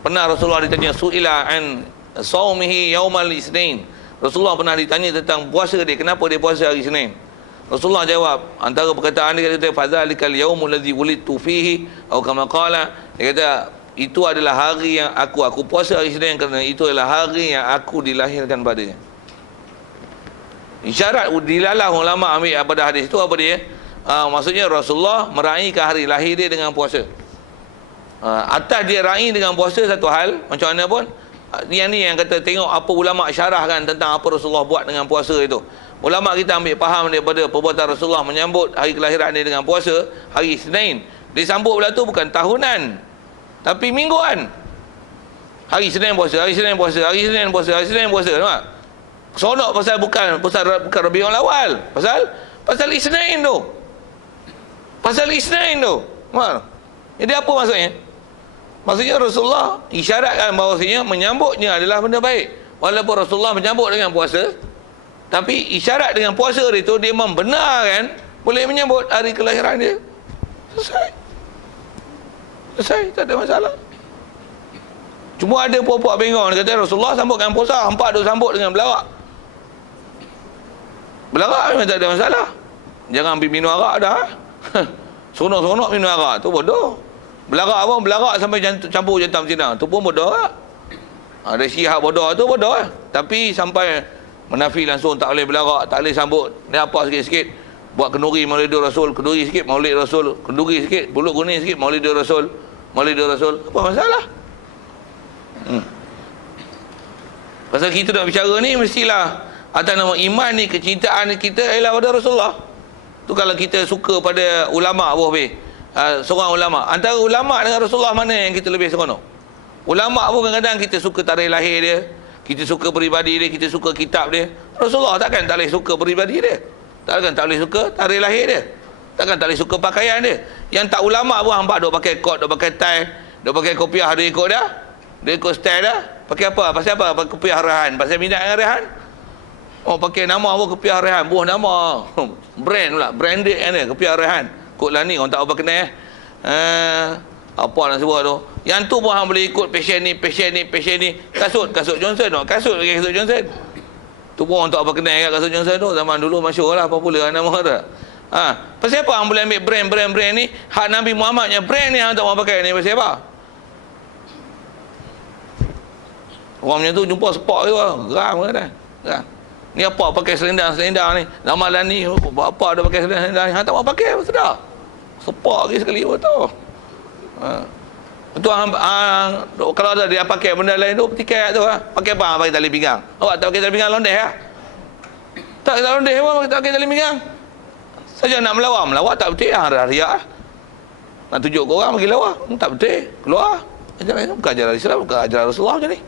Pernah Rasulullah ditanya, su'ila an saumihi yaumal isnin. Rasulullah pernah ditanya tentang puasa dia, kenapa dia puasa hari Senin. Rasulullah jawab, antara perkataan dia kata, fadzalikal yaumul ladzi wulidtu fihi, atau kama qala, dia kata itu adalah hari yang aku puasa hari Senin kerana itu adalah hari yang aku dilahirkan padanya. Isyarat dilalah ulama ambil pada hadis itu apa dia? Maksudnya Rasulullah meraihkan hari lahir dia dengan puasa. Atas dia raih dengan puasa satu hal, macam mana pun, yang ni yang kata tengok apa ulama syarahkan tentang apa Rasulullah buat dengan puasa itu. Ulama kita ambil faham daripada perbuatan Rasulullah menyambut hari kelahiran dia dengan puasa hari Isnin. Dia sambut pula tu bukan tahunan, tapi mingguan. Hari Senin puasa, hari Senin puasa, hari Senin puasa, hari Senin puasa, nampak? Seronok pasal bukan Rabiul Awal, pasal Isnin tu. Pasal Isnin tu. Nampak? Jadi apa maksudnya? Maksudnya Rasulullah isyaratkan bahawasanya menyambutnya adalah benda baik. Walaupun Rasulullah menyambut dengan puasa, tapi isyarat dengan puasa itu dia membenarkan boleh menyambut hari kelahiran dia. Selesai, tak ada masalah. Cuma ada puak-puak bengong dia kata Rasulullah sambutkan puasa, hampa duk sambut dengan belarak. Belarak memang tak ada masalah. Jangan pergi minum arak dah. Seronok-seronok minum arak tu bodoh. Belarak apa? Belarak sampai campur jantam Cina. Tu pun bodoh lah. Ada syiah bodoh tu bodoh lah. Tapi sampai menafi langsung tak boleh belarak, tak boleh sambut. Dia apa sikit-sikit. Buat kenduri maulid Rasul, kenduri sikit maulid Rasul, kenduri sikit, pulut kuning sikit maulid Rasul, maulid Rasul. Apa masalah? Pasal kita nak bicara ni mestilah atas nama iman ni, kecintaan kita ialah pada Rasulullah. Tu kalau kita suka pada ulama' apa habis? Seorang ulama'. Antara ulama' dengan Rasulullah mana yang kita lebih seronok? Ulama' pun kadang-kadang kita suka tarikh lahir dia, kita suka peribadi dia, kita suka kitab dia. Rasulullah takkan tak boleh suka peribadi dia, takkan tak boleh suka tarikh lahir dia, takkan tak boleh suka pakaian dia. Yang tak ulama' pun hampa duk pakai kot, duk pakai tie, duk pakai kopiah, dia ikut dah, dia ikut style dah. Pakai apa? Pasal apa? Pakai kopiah Rehan. Pasal minat dengan Rehan. Oh, pakai nama apa? Kopiah Rehan. Buah nama brand pula, branded kan dia, kopiah Rehan. Kod lah ni orang tak apa kenal apa nak sebut tu. Yang tu pun hang boleh ikut fashion ni. Kasut Johnson tu. Kasut Johnson. Tu pun orang tak apa kenal kat kasut Johnson tu. Zaman dulu masyhur lah, popular nama tu. Pasal apa hang boleh ambil brand ni? Hak Nabi Muhammad nya brand ni hang tak mau pakai ni pasal apa? Orang macam tu jumpa sport tu geram ke dah. Ni apa pakai selendang ni? Ramalan ni apa ada pakai selendang ni? Hang tak mau pakai apa sudah. Sepak lagi sekali tu. Tu kalau ada dia pakai benda lain tu petikai tu pakai apa? Pakai tali pinggang. Awak tak pakai tali pinggang londeh Tak pakai londeh pun tak pakai tali pinggang. Saja nak melawak tak betul riak. Nak tunjuk ke orang bagi lawa. Tak betul. Keluar. Bukan ajaran Islam, bukan ajaran Rasulullah macam ni.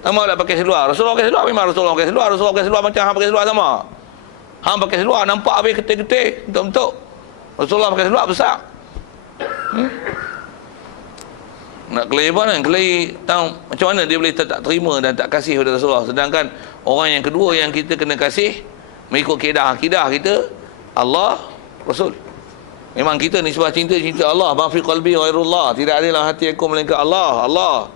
Tak mahu nak pakai seluar. Rasulullah pakai seluar, memang Rasulullah pakai seluar. Rasulullah pakai seluar macam hang pakai seluar sama. Hang pakai seluar nampak habis ketik-ketik, bentuk-bentuk. Rasulullah pakai seluar besar. Nak kelai apa kan? Kelai tahu macam mana dia boleh tak terima dan tak kasih kepada Rasulullah. Sedangkan orang yang kedua yang kita kena kasih mengikut akidah kita Allah, Rasul. Memang kita ni sebab cinta Allah. Ma fi qalbi ghairullah. Tidak ada dalam hati aku melainkan Allah.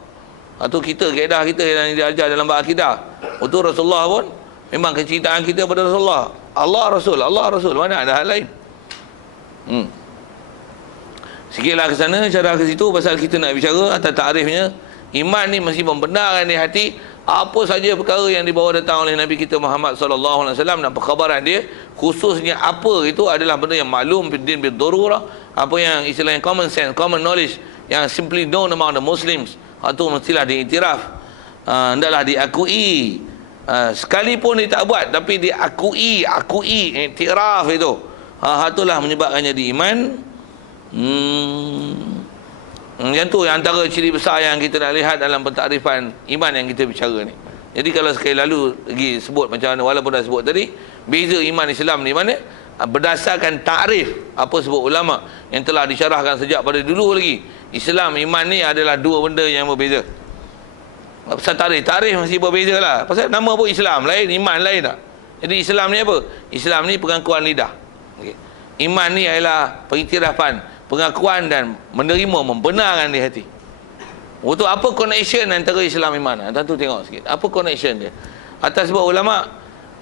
Itu kita kaedah kita yang diajar dalam bab akidah. Itu Rasulullah pun memang kecintaan kita pada Rasulullah. Allah Rasul. Mana ada hal lain? Sikitlah ke sana, cara ke situ pasal kita nak bicara atas takrifnya. Iman ni mesti membenarkan di hati apa saja perkara yang dibawa datang oleh Nabi kita Muhammad sallallahu alaihi wasallam dan perkhabaran dia, khususnya apa itu adalah benda yang maklum bidin bidururah, apa yang istilahnya common sense, common knowledge yang simply known among the Muslims. Itu mestilah diiktiraf, hendaklah diakui. Sekalipun dia tak buat tapi diakui, iktiraf itu. Itulah menyebabkannya di iman. Yang tu yang antara ciri besar yang kita nak lihat dalam pentakrifan iman yang kita bicara ni. Jadi kalau sekali lalu lagi sebut macam mana, walaupun dah sebut tadi, beza iman Islam ni mana? Berdasarkan takrif apa sebut ulama yang telah disyarahkan sejak pada dulu lagi. Islam, iman ni adalah dua benda yang berbeza. Pasal takrif mesti berbeza lah. Pasal nama pun Islam lain, iman lain tak. Jadi Islam ni apa? Islam ni pengakuan lidah. Iman ni adalah pengiktirafan, pengakuan dan menerima, membenarkan di hati. Untuk apa connection antara Islam iman? Tentu tengok sikit. Apa connection dia? Atas sebab ulama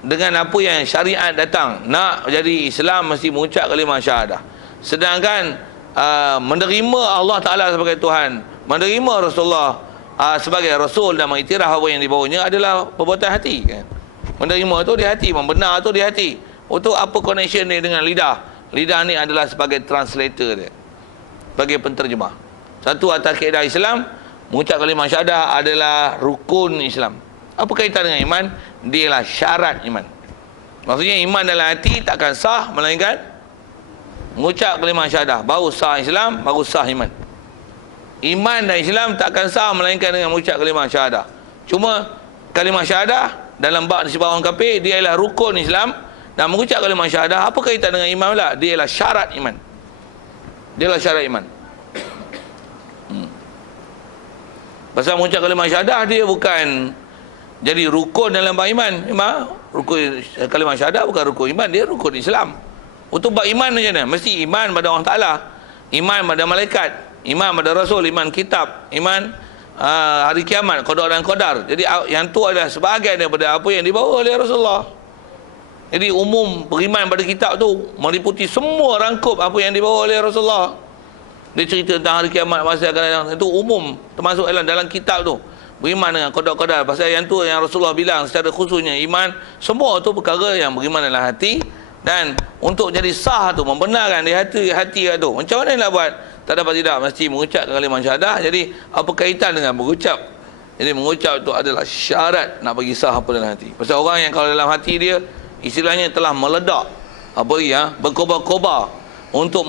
dengan apa yang syariat datang, nak jadi Islam mesti mengucap kalimah syahadah. Sedangkan menerima Allah Ta'ala sebagai Tuhan, menerima Rasulullah sebagai Rasul dan mengiktiraf apa yang dibawanya adalah perbuatan hati kan? Menerima itu di hati, membenar itu di hati. Untuk apa connection dia dengan lidah? Lidah ni adalah sebagai translator dia, sebagai penterjemah. Satu, atas kaedah Islam, mengucap kalimah syahadah adalah rukun Islam. Apa kaitan dengan iman? Dia lah syarat iman. Maksudnya iman dalam hati takkan sah melainkan mengucap kalimah syahadah. Baru sah Islam, baru sah iman. Iman dan Islam takkan sah melainkan dengan mengucap kalimah syahadah. Cuma kalimah syahadah dalam bab nisbah orang kafir, dia ialah rukun Islam, dan mengucap kalimah syahadah apa kaitan dengan iman pula? Dia ialah syarat iman. Dia ialah syarat iman. Pasal mengucap kalimah syahadah dia bukan jadi rukun dalam bab iman. Memang rukun kalimah syahadah bukan rukun iman, dia rukun Islam. Untuk bab iman macam mana? Mesti iman pada Allah Ta'ala, iman pada malaikat, iman pada Rasul, iman kitab, iman hari kiamat, qada dan qadar. Jadi yang tu adalah sebahagian daripada apa yang dibawa oleh Rasulullah. Jadi umum beriman pada kitab tu meliputi semua rangkup apa yang dibawa oleh Rasulullah. Dia cerita tentang hari kiamat, masa akan datang, itu umum, termasuk dalam kitab tu. Beriman dengan qada qadar. Pasal yang tu yang Rasulullah bilang secara khususnya, iman semua tu perkara yang beriman dalam hati, dan untuk jadi sah tu, membenarkan di hati tu. Macam mana nak buat? Tak dapat tidak, mesti mengucap kalimah syahadah. Jadi apa kaitan dengan mengucap? Jadi mengucap itu adalah syarat nak bagi sah apa dalam hati. Pasal orang yang kalau dalam hati dia istilahnya telah meledak, apa ya, berkobar-kobar untuk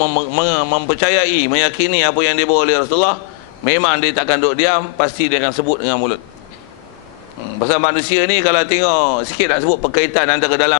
mempercayai, meyakini apa yang dibawa oleh Rasulullah, memang dia takkan duduk diam, pasti dia akan sebut dengan mulut. Pasal manusia ni kalau tengok sikit nak sebut perkaitan antara dalam